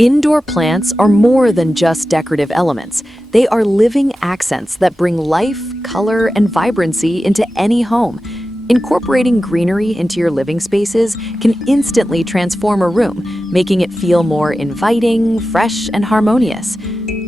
Indoor plants are more than just decorative elements. They are living accents that bring life, color, and vibrancy into any home. Incorporating greenery into your living spaces can instantly transform a room, making it feel more inviting, fresh, and harmonious.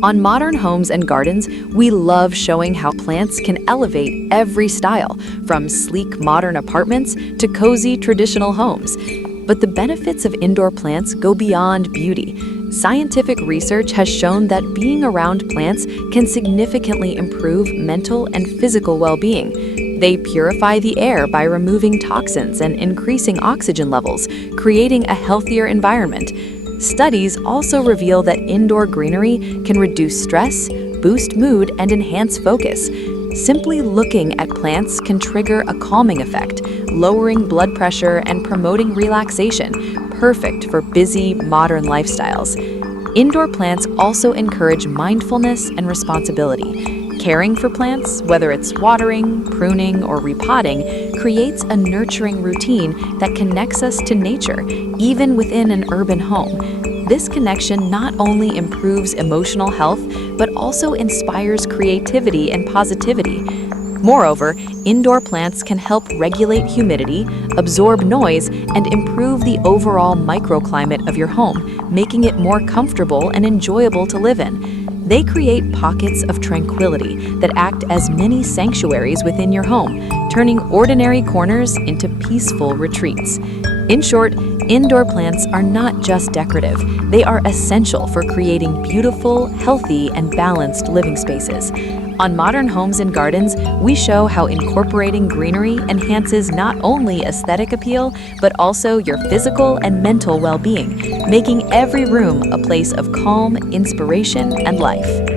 On Modern Homes and Gardens, we love showing how plants can elevate every style, from sleek modern apartments to cozy traditional homes. But the benefits of indoor plants go beyond beauty. Scientific research has shown that being around plants can significantly improve mental and physical well-being. They purify the air by removing toxins and increasing oxygen levels, creating a healthier environment. Studies also reveal that indoor greenery can reduce stress, boost mood, and enhance focus. Simply looking at plants can trigger a calming effect, lowering blood pressure and promoting relaxation, perfect for busy, modern lifestyles. Indoor plants also encourage mindfulness and responsibility. Caring for plants, whether it's watering, pruning, or repotting, creates a nurturing routine that connects us to nature, even within an urban home. This connection not only improves emotional health, but also inspires creativity and positivity. Moreover, indoor plants can help regulate humidity, absorb noise, and improve the overall microclimate of your home, making it more comfortable and enjoyable to live in. They create pockets of tranquility that act as mini sanctuaries within your home, turning ordinary corners into peaceful retreats. In short, indoor plants are not just decorative. They are essential for creating beautiful, healthy, and balanced living spaces. On Modern Homes and Gardens, we show how incorporating greenery enhances not only aesthetic appeal, but also your physical and mental well-being, making every room a place of calm, inspiration, and life.